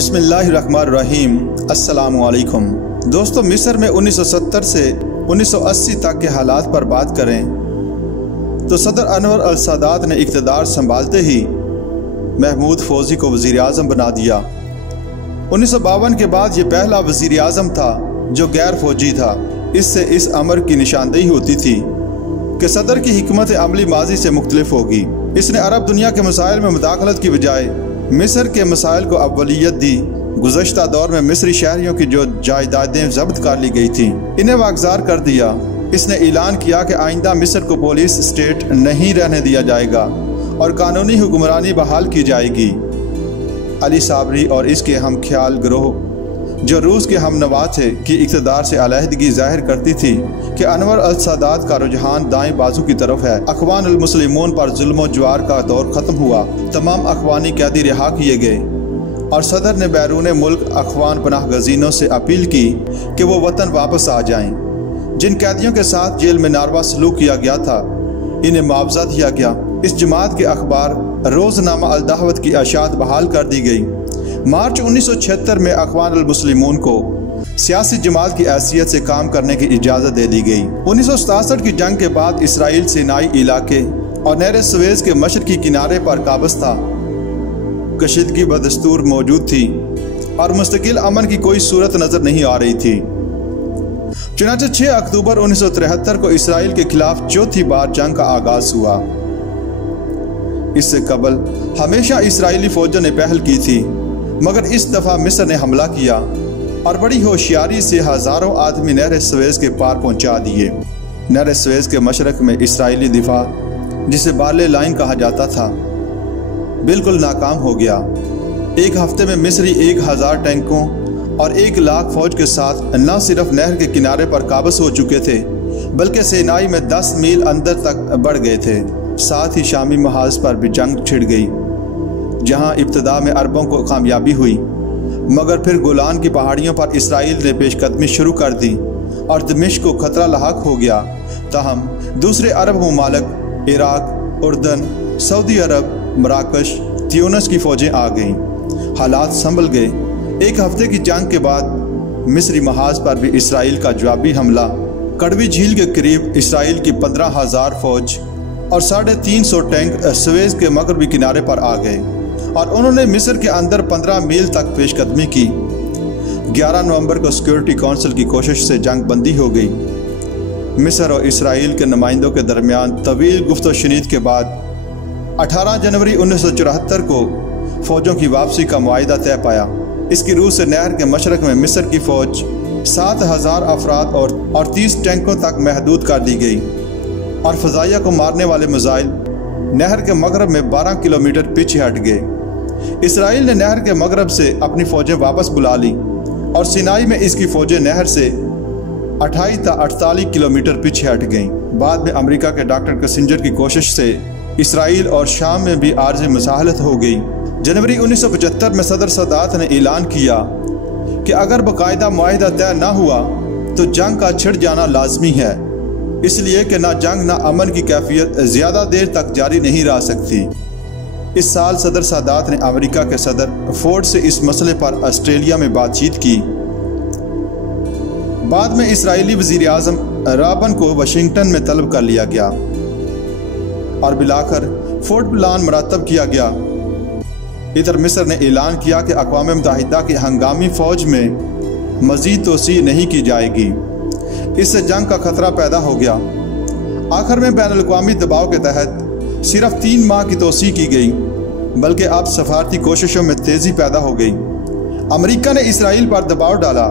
بسم اللہ الرحمن الرحیم۔ السلام علیکم دوستو، مصر میں 1970 سے 1980 تک کے حالات پر بات کریں تو صدر انور السادات نے اقتدار سنبھالتے ہی محمود فوزی کو وزیر اعظم بنا دیا۔ 1952 کے بعد یہ پہلا وزیر اعظم تھا جو غیر فوجی تھا۔ اس سے اس امر کی نشاندہی ہوتی تھی کہ صدر کی حکمت عملی ماضی سے مختلف ہوگی۔ اس نے عرب دنیا کے مسائل میں مداخلت کی بجائے مصر کے مسائل کو اولیت دی۔ گزشتہ دور میں مصری شہریوں کی جو جائیدادیں ضبط کر لی گئی تھیں انہیں واگزار کر دیا۔ اس نے اعلان کیا کہ آئندہ مصر کو پولیس اسٹیٹ نہیں رہنے دیا جائے گا اور قانونی حکمرانی بحال کی جائے گی۔ علی صابری اور اس کے ہم خیال گروہ جو روس کے ہم نوا تھے کی اقتدار سے علیحدگی ظاہر کرتی تھی کہ انور السادات کا رجحان دائیں بازو کی طرف ہے۔ اخوان المسلمون پر ظلم و جوار کا دور ختم ہوا، تمام اخوانی قیدی رہا کیے گئے اور صدر نے بیرون ملک اخوان پناہ گزینوں سے اپیل کی کہ وہ وطن واپس آ جائیں۔ جن قیدیوں کے ساتھ جیل میں ناروا سلوک کیا گیا تھا انہیں معاوضہ دیا گیا۔ اس جماعت کے اخبار روزنامہ الدعوت کی اشاعت بحال کر دی گئی۔ مارچ 1976 میں اخوان المسلمون کو سیاسی جماعت کی حیثیت سے کام کرنے کی اجازت دے دی گئی۔ 1967 کی جنگ کے بعد اسرائیل سینائی علاقے اور نہر سویز کے مشرقی کنارے پر قابض تھا۔ کشیدگی بدستور موجود تھی اور مستقل امن کی کوئی صورت نظر نہیں آ رہی تھی۔ چنانچہ 6 اکتوبر 1973 کو اسرائیل کے خلاف چوتھی بار جنگ کا آغاز ہوا۔ اس سے قبل ہمیشہ اسرائیلی فوجوں نے پہل کی تھی، مگر اس دفعہ مصر نے حملہ کیا اور بڑی ہوشیاری سے ہزاروں آدمی نہر سویز کے پار پہنچا دیے۔ نہر سویز کے مشرق میں اسرائیلی دفاع، جسے بالے لائن کہا جاتا تھا، بالکل ناکام ہو گیا۔ ایک ہفتے میں مصری 1000 ٹینکوں اور 1 لاکھ فوج کے ساتھ نہ صرف نہر کے کنارے پر قابض ہو چکے تھے بلکہ سینائی میں 10 میل اندر تک بڑھ گئے تھے۔ ساتھ ہی شامی محاذ پر بھی جنگ چھڑ گئی، جہاں ابتدا میں عربوں کو کامیابی ہوئی، مگر پھر گولان کی پہاڑیوں پر اسرائیل نے پیش قدمی شروع کر دی اور دمشق کو خطرہ لاحق ہو گیا۔ تاہم دوسرے عرب ممالک عراق، اردن، سعودی عرب، مراکش، تیونس کی فوجیں آ گئیں۔ حالات سنبھل گئے۔ 1 ہفتے کی جنگ کے بعد مصری محاذ پر بھی اسرائیل کا جوابی حملہ۔ کڑوی جھیل کے قریب اسرائیل کی 15,000 فوج اور 350 ٹینک سویز کے مغربی کنارے پر آ گئے اور انہوں نے مصر کے اندر 15 میل تک پیش قدمی کی۔ 11 نومبر کو سیکورٹی کونسل کی کوشش سے جنگ بندی ہو گئی۔ مصر اور اسرائیل کے نمائندوں کے درمیان طویل گفت و شنید کے بعد 18 جنوری 1974 کو فوجوں کی واپسی کا معاہدہ طے پایا۔ اس کی روح سے نہر کے مشرق میں مصر کی فوج 7000 افراد اور 30 ٹینکوں تک محدود کر دی گئی اور فضائیہ کو مارنے والے میزائل نہر کے مغرب میں 12 کلومیٹر پیچھے ہٹ گئے۔ اسرائیل نے نہر کے مغرب سے اپنی فوجیں واپس بلا لی اور سینائی میں اس کی فوجیں نہر سے 28 تا 48 کلومیٹر پیچھے ہٹ گئیں۔ بعد میں امریکہ کے ڈاکٹر کسنجر کی کوشش سے اسرائیل اور شام میں بھی عارضی مساحلت ہو گئی۔ جنوری 1975 میں صدر سادات نے اعلان کیا کہ اگر باقاعدہ معاہدہ طے نہ ہوا تو جنگ کا چھڑ جانا لازمی ہے، اس لیے کہ نہ جنگ نہ امن کی کیفیت زیادہ دیر تک جاری نہیں رہ سکتی۔ اس سال صدر سادات نے امریکہ کے صدر فورڈ سے اس مسئلے پر آسٹریلیا میں بات چیت کی۔ بعد میں اسرائیلی وزیر اعظم رابن کو واشنگٹن میں طلب کر لیا گیا اور بالآخر فورڈ پلان مرتب کیا گیا۔ ادھر مصر نے اعلان کیا کہ اقوام متحدہ کی ہنگامی فوج میں مزید توسیع نہیں کی جائے گی۔ اس سے جنگ کا خطرہ پیدا ہو گیا۔ آخر میں بین الاقوامی دباؤ کے تحت صرف 3 ماہ کی توسیع کی گئی، بلکہ اب سفارتی کوششوں میں تیزی پیدا ہو گئی۔ امریکہ نے اسرائیل پر دباؤ ڈالا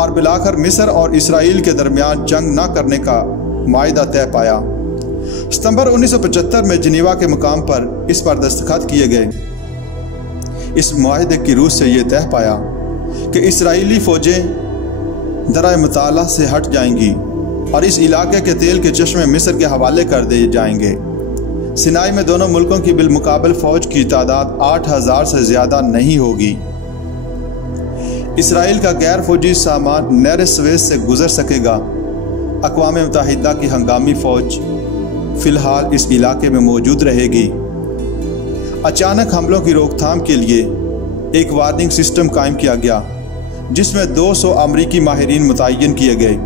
اور بالآخر مصر اور اسرائیل کے درمیان جنگ نہ کرنے کا معاہدہ طے پایا۔ ستمبر 1975 میں جنیوا کے مقام پر اس پر دستخط کیے گئے۔ اس معاہدے کی روح سے یہ طے پایا کہ اسرائیلی فوجیں درائے مطالعہ سے ہٹ جائیں گی اور اس علاقے کے تیل کے چشمے مصر کے حوالے کر دیے جائیں گے۔ سینائی میں دونوں ملکوں کی بالمقابل فوج کی تعداد 8000 سے زیادہ نہیں ہوگی۔ اسرائیل کا غیر فوجی سامان نہر سویز سے گزر سکے گا۔ اقوام متحدہ کی ہنگامی فوج فی الحال اس علاقے میں موجود رہے گی۔ اچانک حملوں کی روک تھام کے لیے ایک وارننگ سسٹم قائم کیا گیا جس میں 200 امریکی ماہرین متعین کیے گئے۔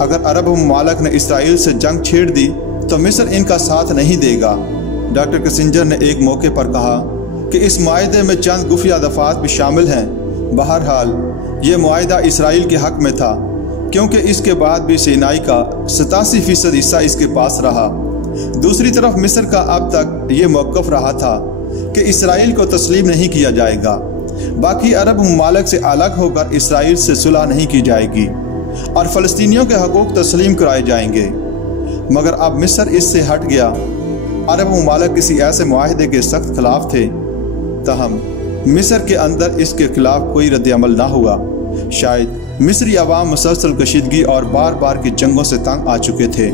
اگر عرب ممالک نے اسرائیل سے جنگ چھیڑ دی تو مصر ان کا ساتھ نہیں دے گا۔ ڈاکٹر کسنجر نے ایک موقع پر کہا کہ اس معاہدے میں چند خفیہ دفعات بھی شامل ہیں۔ بہرحال یہ معاہدہ اسرائیل کے حق میں تھا کیونکہ اس کے بعد بھی سینائی کا 87% حصہ اس کے پاس رہا۔ دوسری طرف مصر کا اب تک یہ موقف رہا تھا کہ اسرائیل کو تسلیم نہیں کیا جائے گا۔ باقی عرب ممالک سے الگ ہو کر اسرائیل سے صلح نہیں کی جائے گی اور فلسطینیوں کے حقوق تسلیم کرائے جائیں گے۔ مگر اب مصر اس سے ہٹ گیا۔ عرب ممالک کسی ایسے معاہدے کے سخت خلاف تھے، تاہم مصر کے اندر اس کے خلاف کوئی رد عمل نہ ہوا۔ شاید مصری عوام مسلسل کشیدگی اور بار بار کی جنگوں سے تنگ آ چکے تھے۔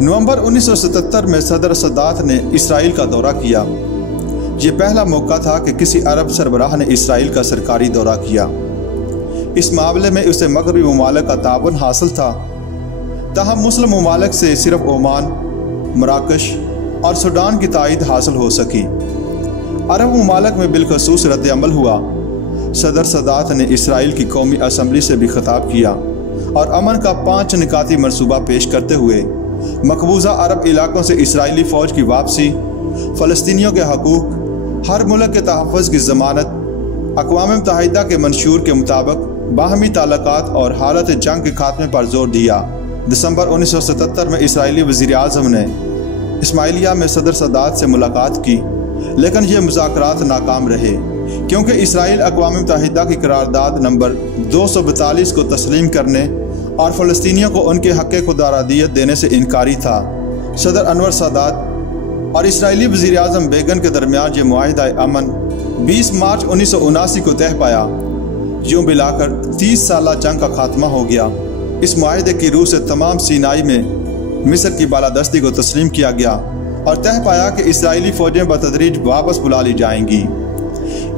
نومبر 1977 میں صدر سادات نے اسرائیل کا دورہ کیا۔ یہ پہلا موقع تھا کہ کسی عرب سربراہ نے اسرائیل کا سرکاری دورہ کیا۔ اس معاملے میں اسے مغربی ممالک کا تعاون حاصل تھا، تاہم مسلم ممالک سے صرف عمان، مراکش اور سوڈان کی تائید حاصل ہو سکی۔ عرب ممالک میں بالخصوص رد عمل ہوا۔ صدر سادات نے اسرائیل کی قومی اسمبلی سے بھی خطاب کیا اور امن کا 5 نکاتی منصوبہ پیش کرتے ہوئے مقبوضہ عرب علاقوں سے اسرائیلی فوج کی واپسی، فلسطینیوں کے حقوق، ہر ملک کے تحفظ کی ضمانت، اقوام متحدہ کے منشور کے مطابق باہمی تعلقات اور حالت جنگ کے خاتمے پر زور دیا۔ دسمبر 1977 میں اسرائیلی وزیر اعظم نے اسماعیلیہ میں صدر سادات سے ملاقات کی، لیکن یہ مذاکرات ناکام رہے کیونکہ اسرائیل اقوام متحدہ کی قرارداد نمبر 242 کو تسلیم کرنے اور فلسطینیوں کو ان کے حق خود ارادیت دینے سے انکاری تھا۔ صدر انور سادات اور اسرائیلی وزیر اعظم بیگن کے درمیان یہ معاہدہ امن 20 مارچ 1979 کو طے پایا۔ یوں ملا کر 30 سالہ جنگ کا خاتمہ ہو گیا۔ اس معاہدے کی روح سے تمام سینائی میں مصر کی بالادستی کو تسلیم کیا گیا اور طے پایا کہ اسرائیلی فوجیں بتدریج واپس بلا لی جائیں گی۔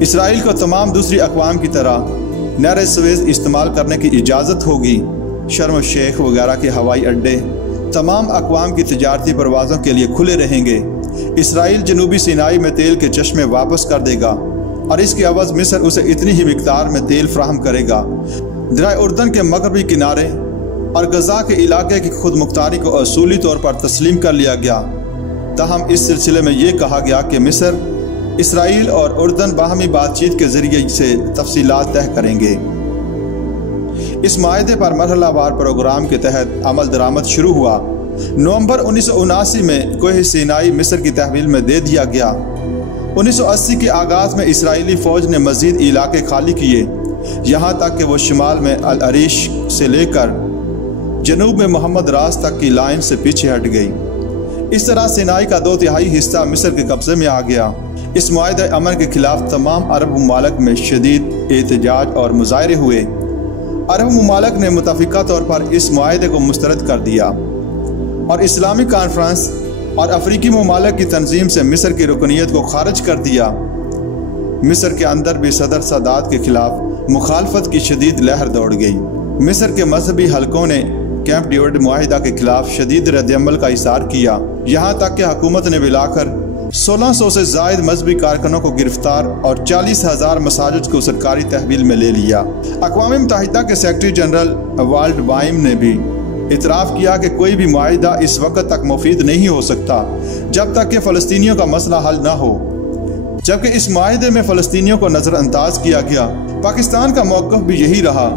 اسرائیل کو تمام دوسری اقوام کی طرح نہر سویز استعمال کرنے کی اجازت ہوگی۔ شرم الشیخ وغیرہ کے ہوائی اڈے تمام اقوام کی تجارتی پروازوں کے لیے کھلے رہیں گے۔ اسرائیل جنوبی سینائی میں تیل کے چشمے واپس کر دے گا اور اس کے عوض مصر اسے اتنی ہی مقدار میں تیل فراہم کرے گا۔ دریائے اردن کے مغربی کنارے اور غزہ کے علاقے کی خود مختاری کو اصولی طور پر تسلیم کر لیا گیا، تاہم اس سلسلے میں یہ کہا گیا کہ مصر، اسرائیل اور اردن باہمی بات چیت کے ذریعے سے تفصیلات طے کریں گے۔ اس معاہدے پر مرحلہ وار پروگرام کے تحت عمل درآمد شروع ہوا۔ نومبر 1979 میں کوہ سینائی مصر کی تحویل میں دے دیا گیا۔ 1980 کے آغاز میں اسرائیلی فوج نے مزید علاقے خالی کیے، یہاں تک کہ وہ شمال میں العریش سے لے کر جنوب میں محمد راس تک کی لائن سے پیچھے ہٹ گئی۔ اس طرح سینائی کا 2/3 حصہ مصر کے قبضے میں آ گیا۔ اس معاہدہ امن کے خلاف تمام عرب ممالک میں شدید احتجاج اور مظاہرے ہوئے۔ عرب ممالک نے متفقہ طور پر اس معاہدے کو مسترد کر دیا اور اسلامی کانفرنس اور افریقی ممالک کی تنظیم سے مصر کی رکنیت کو خارج کر دیا۔ مصر کے اندر بھی صدر سادات کے خلاف مخالفت کی شدید لہر دوڑ گئی۔ مصر کے مذہبی حلقوں نے کیمپ ڈیوڈ معاہدہ کے خلاف شدید رد عمل کا اظہار کیا، یہاں تک کہ حکومت نے ملا کر 1600 سے زائد مذہبی کارکنوں کو گرفتار اور 40,000 مساجد کو سرکاری تحویل میں لے لیا۔ اقوام متحدہ کے سیکرٹری جنرل والڈ بائم نے بھی اعتراف کیا کہ کوئی بھی معاہدہ اس وقت تک مفید نہیں ہو سکتا جب تک کہ فلسطینیوں کا مسئلہ حل نہ ہو، جبکہ اس معاہدے میں فلسطینیوں کو نظر انداز کیا گیا۔ پاکستان کا موقف بھی یہی رہا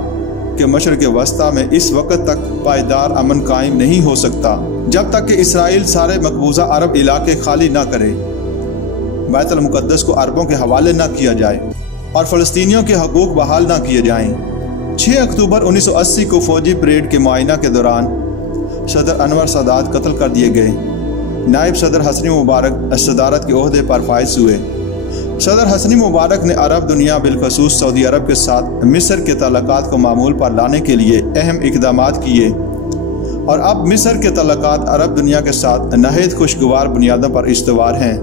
کہ مشرق وسطیٰ میں اس وقت تک پائیدار امن قائم نہیں ہو سکتا جب تک کہ اسرائیل سارے مقبوضہ عرب علاقے خالی نہ کرے، بیت المقدس کو عربوں کے حوالے نہ کیا جائے اور فلسطینیوں کے حقوق بحال نہ کیے جائیں۔ 6 اکتوبر 1980 کو فوجی پریڈ کے معائنہ کے دوران صدر انور سادات قتل کر دیے گئے۔ نائب صدر حسنی مبارک صدارت کے عہدے پر فائز ہوئے۔ صدر حسنی مبارک نے عرب دنیا بالخصوص سعودی عرب کے ساتھ مصر کے تعلقات کو معمول پر لانے کے لیے اہم اقدامات کیے اور اب مصر کے تعلقات عرب دنیا کے ساتھ نہایت خوشگوار بنیادوں پر استوار ہیں۔